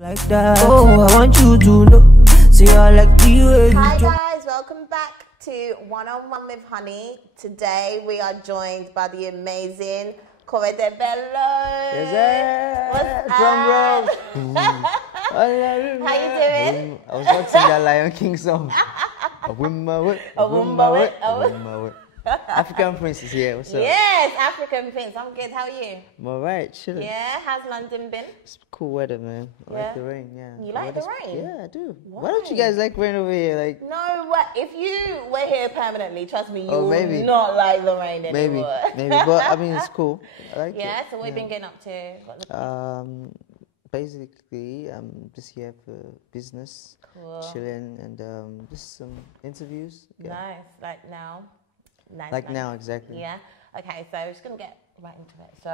Like that. Oh, I want you to know. See, I like the way. Hi guys, welcome back to One on One with Honey. Today we are joined by the amazing Korede Bello. Yes, sir. What's Drum roll. up? How you doing? I was about to sing that Lion King song. A wimma wit, a wimma wit, a wimma wit. African Prince is here. What's up? Yes, African Prince. I'm good. How are you? I'm alright, chilling. Yeah, how's London been? It's cool weather, man. I like the rain, yeah. You like the rain? Yeah, I do. Why don't you guys like rain over here? Like, no, what? If you were here permanently, trust me, you maybe. would not like the rain anymore. Maybe. But I mean, it's cool. I like it. Yeah, so what have you been getting up to? What's the Basically, I'm just here for business, chilling, and just some interviews. Yeah. Nice, like now. Nice, Like nice. now, exactly. Yeah. Okay, so we're just gonna get right into it. So.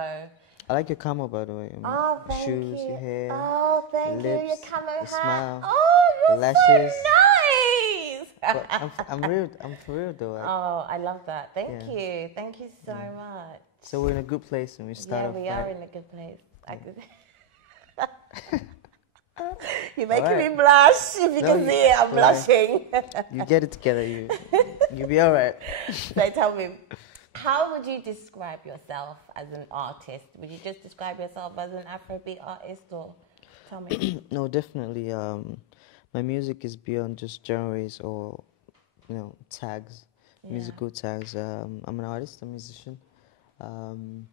I like your camo, by the way. Oh, thank shoes, you. your hair. Oh, thank your you. Your lips, camo your hat. smile, Oh, you're lashes. so nice. But I'm for real though. Oh, I love that. Thank you. Thank you so much. So we're in a good place and we start off. Yeah, we are in a good place. You're making Alright. me blush. If you can see it, I'm blushing. You get it together. You'll be all right. So tell me, how would you describe yourself as an artist? Would you just describe yourself as an Afrobeat artist, or tell me? No, definitely. My music is beyond just genres or tags, musical tags. I'm an artist, a musician. I'm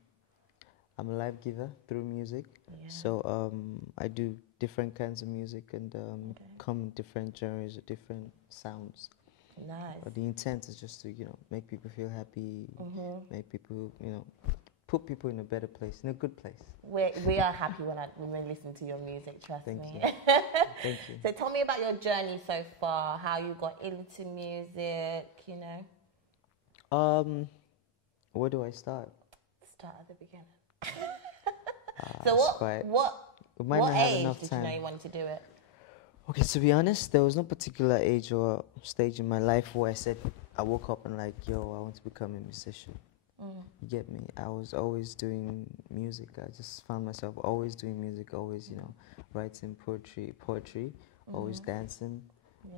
a life giver through music. Yeah. So I do different kinds of music and come in different genres or different sounds. Nice. But the intent is just to make people feel happy, make people put people in a better place, in a good place. We are happy when we listen to your music. Trust me. You. Thank you. So tell me about your journey so far. How you got into music. Where do I start? Start at the beginning. So what age did you know you wanted to do it? Okay, to be honest, there was no particular age or stage in my life where I woke up and like, yo, I want to become a musician. You get me? I was always doing music. I just found myself always doing music, always, writing poetry, always dancing,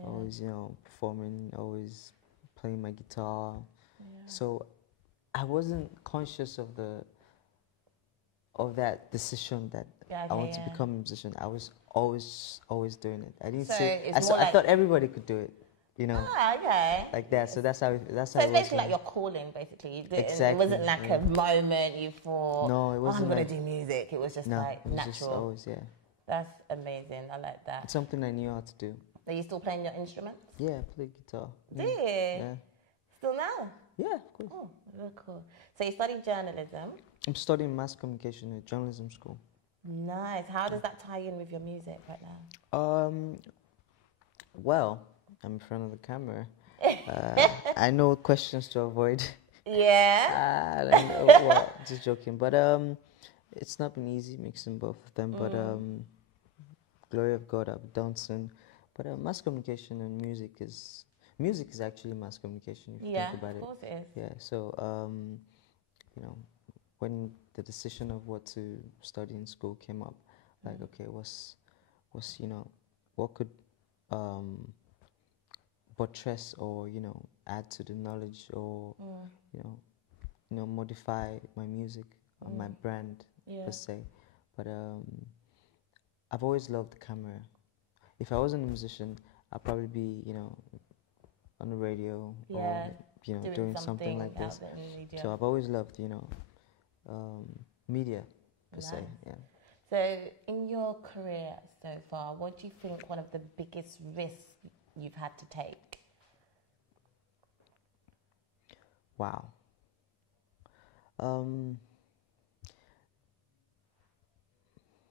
always, performing, always playing my guitar. So I wasn't conscious of that decision that I want to become a musician. I was always doing it. I didn't I thought everybody could do it, Ah, okay. like that. So that's how. So it's basically like your calling, basically. Exactly. It wasn't like a moment you thought, no, it wasn't. I'm gonna do music. It was just like it was natural. Just always, That's amazing. I like that. It's something I knew how to do. Are you still playing your instruments? Yeah, I play guitar. Do you? Yeah. Still now? Yeah, of course. Oh, very cool. So you studied journalism. I'm studying mass communication at journalism school. Nice. How does that tie in with your music right now? Well, I'm in front of the camera. I know questions to avoid. Yeah. I don't know. Well, just joking. But it's not been easy mixing both of them. But glory of God, I've done soon. But mass communication and music is actually mass communication if you think about it. Yeah, of course it is. Yeah. So when the decision of what to study in school came up, like, okay, what could buttress or add to the knowledge or modify my music or my brand per se. But I've always loved the camera. If I wasn't a musician, I'd probably be on the radio or doing something like this. So I've always loved media per se. Yeah. So in your career so far, what do you think one of the biggest risks you've had to take? Wow.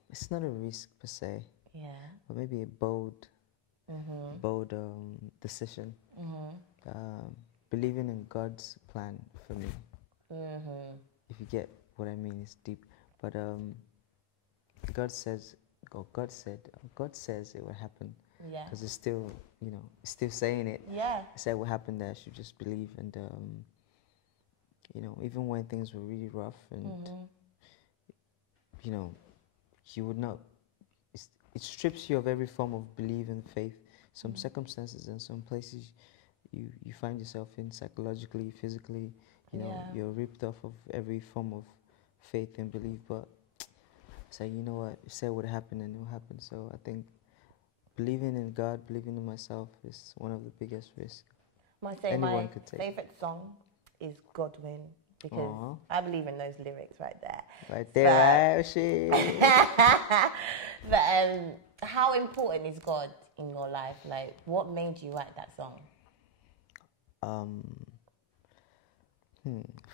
It's not a risk per se. Yeah. But maybe a bold decision. Believing in God's plan for me. If you get what I mean, it's deep. But God says it will happen. Yeah. Because it's still, it's still saying it. Yeah. It said what happened there. I should just believe. And even when things were really rough and you would not, it strips you of every form of belief and faith. Some circumstances and some places you find yourself in psychologically, physically, you know, you're ripped off of every form of faith and belief. But say, you know what, you said would happen and it will happen. So I think believing in God, believing in myself is one of the biggest risks anyone could take. My favorite song is Godwin, because I believe in those lyrics right there. Right there, right? Shit. But how important is God in your life? Like, what made you write that song?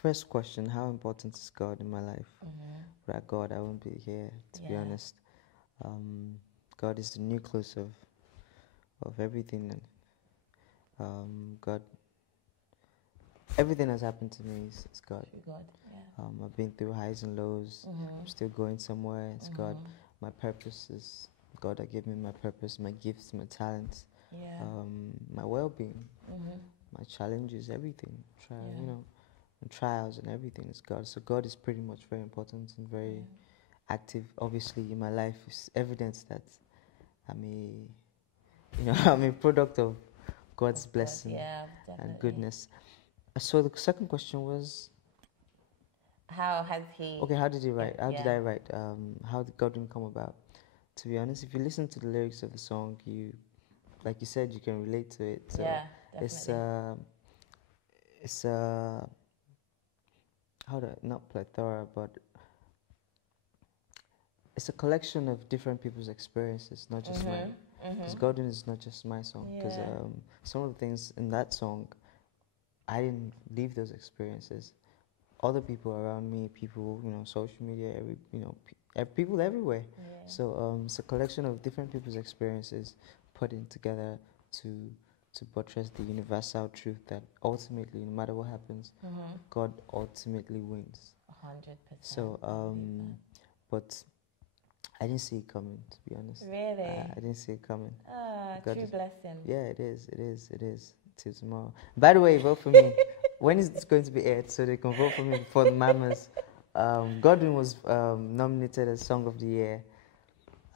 First question, how important is God in my life? Without God, I wouldn't be here, to be honest. God is the nucleus of everything. God, everything that's happened to me is God. I've been through highs and lows. I'm still going somewhere. It's God. My purpose is God that gave me my purpose, my gifts, my talents, my well-being, my challenges, everything. You know, and trials and everything is God. So God is pretty much very important and very active. Obviously, in my life, it's evidence that I'm a product of God's blessing and goodness. So the second question was, how has he? Okay, how did he write? How did I write? How did God come about? To be honest, if you listen to the lyrics of the song, like you said, you can relate to it. So definitely. It's not plethora, but it's a collection of different people's experiences, not just mine. Because Godwin is not just my song. Because some of the things in that song, I didn't live those experiences. Other people around me, people, social media, people everywhere. So it's a collection of different people's experiences put in together to buttress the universal truth that ultimately, no matter what happens, God ultimately wins. 100%. So, but I didn't see it coming, to be honest. Really? I didn't see it coming. True blessing. Yeah, it is. Till tomorrow. By the way, vote for me. When is this going to be aired so they can vote for me for the Mamas? Godwin was nominated as Song of the Year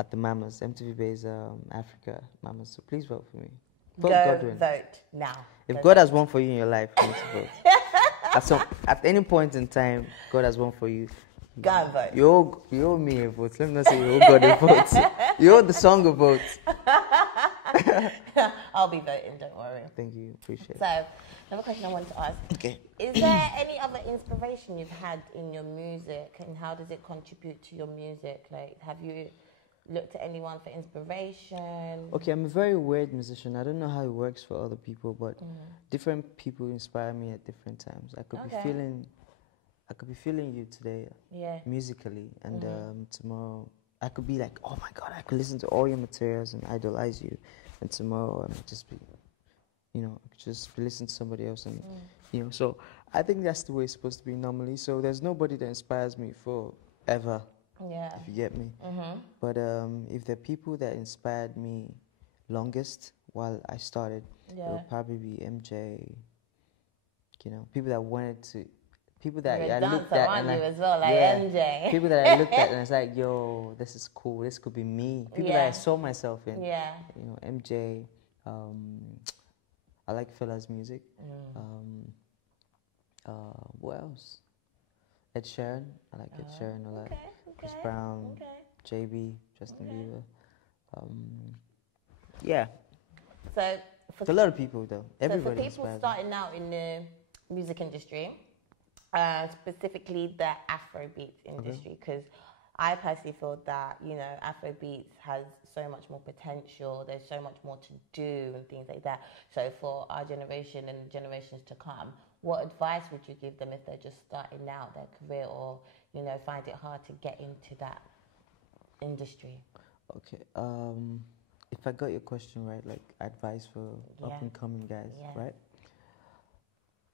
at the Mamas, MTV Base Africa Mamas. So please vote for me. Vote Godwin. Vote now. If God has won for you in your life, you need to vote. At any point in time, God has won for you. Go and vote. You owe me a vote. Let me not say you owe God a vote. You owe the song a vote. I'll be voting, don't worry. Thank you, appreciate it. So, another question I wanted to ask. Okay. Is there any other inspiration you've had in your music, and how does it contribute to your music? Like, have you looked at anyone for inspiration? Okay, I'm a very weird musician. I don't know how it works for other people, but different people inspire me at different times. I could be feeling you today, musically, and tomorrow I could be like, oh my God, I could listen to all your materials and idolize you, and tomorrow I could just be, listening to somebody else, and So I think that's the way it's supposed to be normally. So there's nobody that inspires me forever. Yeah. If you get me. But if there are people that inspired me longest while I started, it would probably be MJ. People that wanted to. People that I looked at and as well, like MJ. People that I looked at and it's like, yo, this is cool. This could be me. People that I saw myself in. Yeah. MJ. I like Fella's music. What else? Ed Sheeran. I like Ed Sheeran a lot. Chris Brown. JB. Justin Bieber. Yeah. So a lot of people though. Everybody. So for people starting out in the music industry, specifically the Afrobeat industry, because I personally feel that, Afrobeat has so much more potential, there's so much more to do and things like that. So for our generation and generations to come, what advice would you give them if they're just starting out their career, or, find it hard to get into that industry? Okay. If I got your question right, like advice for up-and-coming guys, right?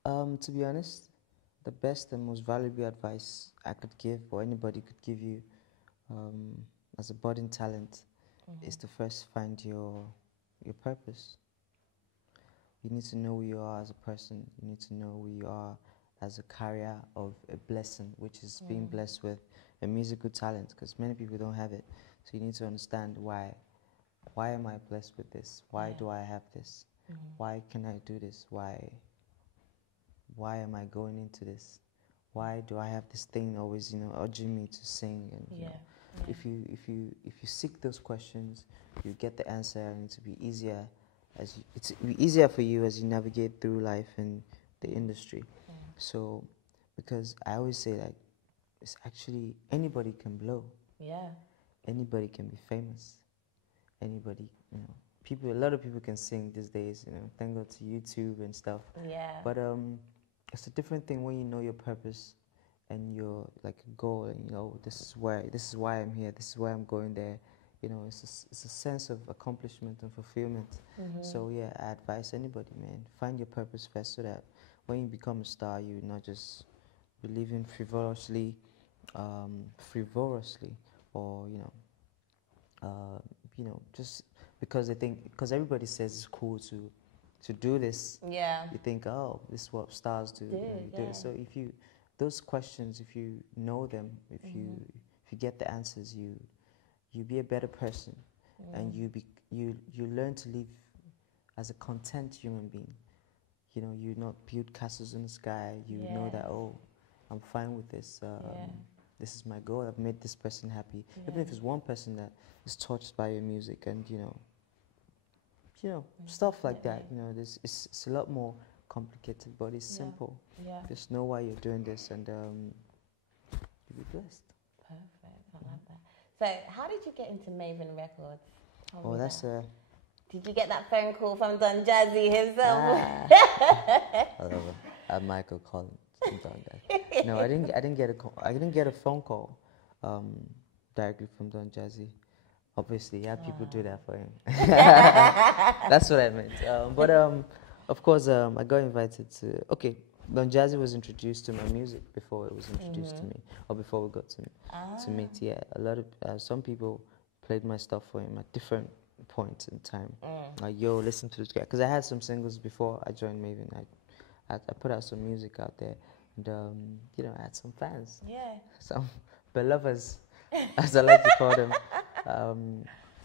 To be honest, the best and most valuable advice I could give, or anybody could give you, as a budding talent, is to first find your purpose. You need to know who you are as a person. You need to know who you are as a carrier of a blessing, which is being blessed with a musical talent, because many people don't have it. So you need to understand why. Why am I blessed with this? Why do I have this? Why can I do this? Why am I going into this? Why do I have this thing always, urging me to sing? And if you seek those questions, you get the answer, and it'll be easier it'll be easier for you as you navigate through life in the industry. So, because I always say, like, it's actually anybody can blow. Yeah. Anybody can be famous. Anybody, a lot of people can sing these days, thank God to YouTube and stuff. Yeah. But it's a different thing when you know your purpose and your like goal, and this is why I'm here, this is why I'm going there. It's a sense of accomplishment and fulfillment. So yeah, I advise anybody, man, find your purpose first, so that when you become a star, you're not just living frivolously, or just because everybody says it's cool to do this. Yeah. You think, oh, this is what stars do. You do it. So those questions, if you know them, if you get the answers, you be a better person, and you learn to live as a content human being. You not build castles in the sky. You know that, oh, I'm fine with this. This is my goal. I've made this person happy. Even if it's one person that is touched by your music, and stuff like that. It's a lot more complicated, but it's simple. Yeah. Just know why you're doing this, and you'll be blessed. Perfect. I love that. So, how did you get into Maven Records? Did you get that phone call from Don Jazzy himself? Michael Collins. No, I didn't get a call. I didn't get a phone call directly from Don Jazzy. Obviously, he had people do that for him. That's what I meant. But of course, I got invited to. Okay, Don Jazzy was introduced to my music before it was introduced to me, or before we got to meet. Yeah, a lot of some people played my stuff for him at different points in time. Like, yo, listen to this guy, because I had some singles before I joined Maven. I put out some music out there, and I had some fans. Yeah. Some belovers, as I like to call them.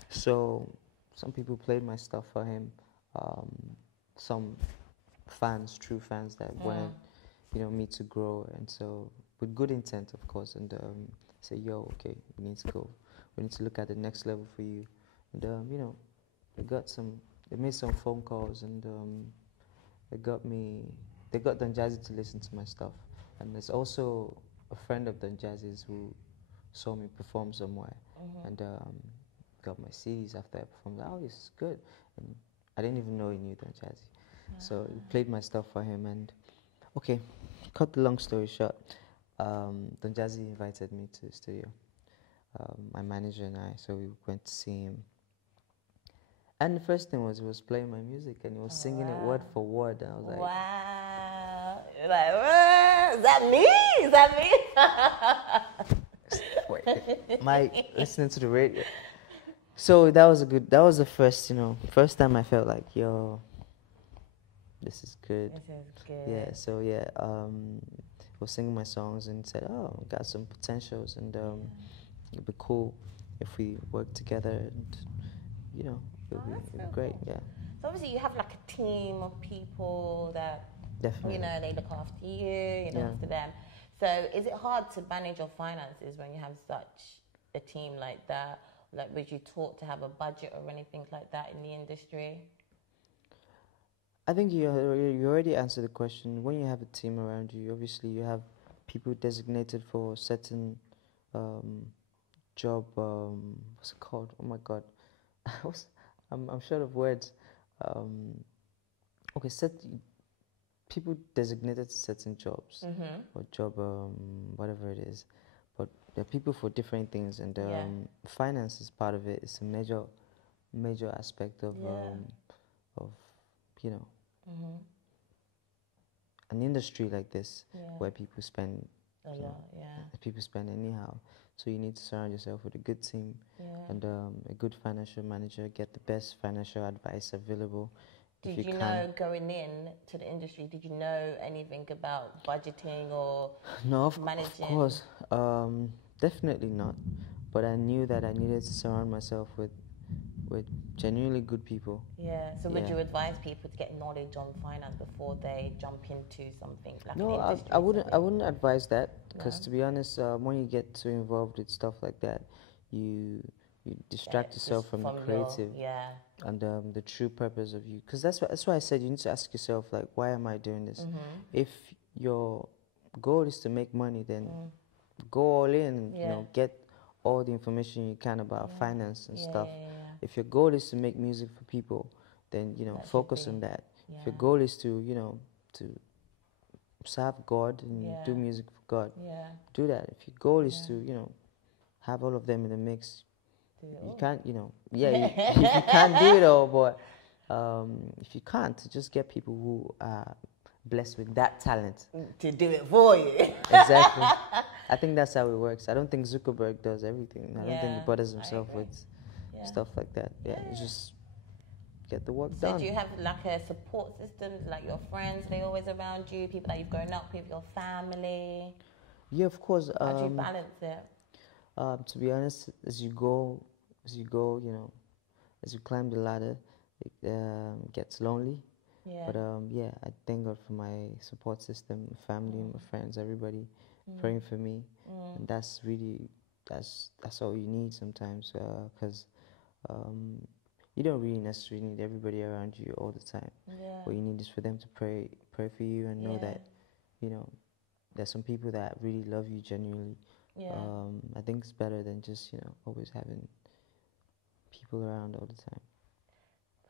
So some people played my stuff for him. Some fans, true fans that wanted, me to grow, and so with good intent, of course, and say, yo, okay, we need to go. We need to look at the next level for you. And they made some phone calls, and they got Don Jazzy to listen to my stuff. And there's also a friend of Don Jazzy's who saw me perform somewhere, and got my CDs after I performed. Oh, this is good. And I didn't even know he knew Don Jazzy. So he played my stuff for him, and okay, cut the long story short, Don Jazzy invited me to the studio, my manager and I, so we went to see him. And the first thing was, he was playing my music, and he was singing it word for word, and I was like, wow. You're like, what? Is that me? Is that me? Wait, listening to the radio. So that was the first time I felt like, yo, this is good. This is good. Yeah, so he was singing my songs and said, oh, got some potentials, and it'd be cool if we work together, and it'll be great. Cool. Yeah. So obviously you have like a team of people that Definitely. they look after you, look after them. So is it hard to manage your finances when you have such a team like that? Like, was you taught to have a budget or anything like that in the industry? I think you already answered the question. When you have a team around you, obviously you have people designated for certain job. What's it called? Oh my God, I'm short of words. Okay, people designated to certain jobs or job, whatever it is. But there are people for different things, and finance is part of it. It's a major aspect of an industry like this, where people spend a lot. People spend anyhow. So you need to surround yourself with a good team and a good financial manager. Get the best financial advice available. Did you know going in to the industry? Did you know anything about budgeting or no, managing? Of course, definitely not. but I knew that I needed to surround myself with genuinely good people. Yeah. So would Yeah. you advise people to get knowledge on finance before they jump into something like No, an industry? I wouldn't advise that, because No? to be honest, when you get too involved with stuff like that, you distract Yeah, yourself just from the your- creative yeah. and the true purpose of you. Because that's why I said you need to ask yourself, like, why am I doing this? If your goal is to make money, then go all in. You know, get all the information you can about finance and stuff. Yeah. If your goal is to make music for people, then That should focus be- on that. If yeah. your goal is to to serve God and do music for God, Yeah. do that. If your goal is to have all of them in the mix, Do it you all. can't you can't do it all. But if you can't, just get people who are blessed with that talent To do it for you. exactly. I think that's how it works. I don't think Zuckerberg does everything. I don't think he Yeah, bothers I himself agree. with Yeah. stuff like that. Yeah, you just get the work So done. do you have like a support system, like your friends, they always around you, people that you've grown up with, your family? Yeah, of course. How do you balance it? To be honest, as you go, as you climb the ladder, it gets lonely. Yeah. But yeah, I thank God for my support system, my family, my friends, everybody praying for me, and that's all you need sometimes, because you don't really necessarily need everybody around you all the time. Yeah. What you need is for them to pray for you and know that there's some people that really love you genuinely. Yeah. I think it's better than just always having people around all the time.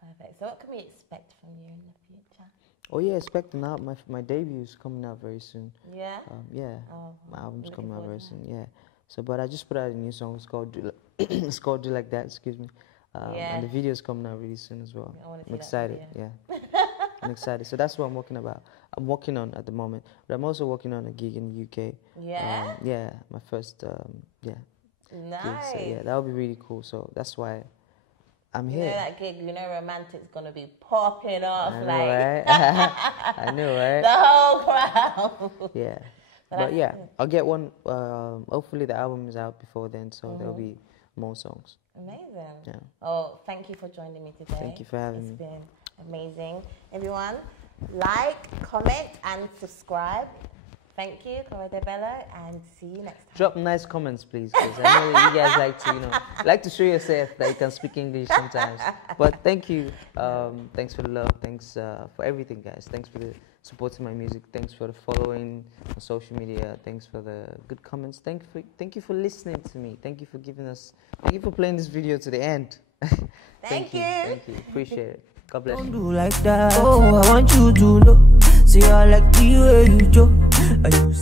Perfect. So what can we expect from you in the future? Oh yeah, expecting out my debut is coming out very soon. Yeah? Yeah, Oh, my album's looking coming out forward very to soon. Yeah, so but I just put out a new song. It's called it's called Do Like That. Excuse me. Yeah. And the video's coming out really soon as well. I wanna see I'm that excited. video. Yeah, I'm excited. So that's what I'm working on at the moment. But I'm also working on a gig in the UK. Yeah? Yeah, my first gig. Nice. So yeah, that would be really cool. So that's why I'm You here. know that gig, Romantic's gonna be popping off, I know, like right? I know, right? the whole crowd. Yeah. But But yeah, that's I'll get one. Hopefully the album is out before then, so there'll be more songs. Amazing. Yeah. Oh, thank you for joining me today. Thank you for having It's me. been amazing. Everyone, like, comment, and subscribe. Thank you, Korede Bello, and see you next time. Drop nice comments, please, because I know you guys like to show yourself that you can speak English sometimes. But thank you. Thanks for the love. Thanks for everything, guys. Thanks for the supporting my music. Thanks for the following on social media. Thanks for the good comments. Thank you for listening to me. Thank you for playing this video to the end. Thank you. Thank you. Appreciate it. God bless Don't you. do like that. Oh, I want you to know. See, I like the way you do. Are you